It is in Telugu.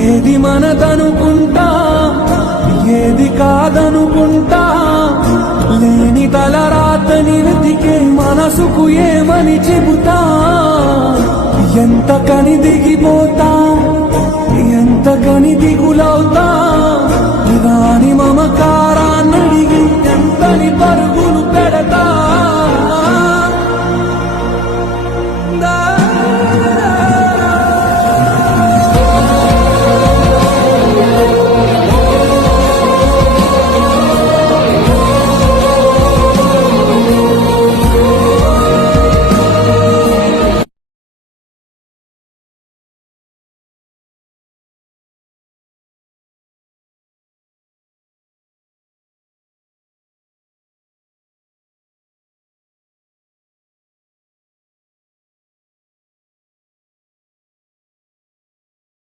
ఏది మనదనుకుంటా ఏది కాదనుకుంటా లేని తలరాతని వెతికే మనసుకు ఏమని చెబుతా ఎంత కని దిగిపోతా ఎంత కని దిగులవుతా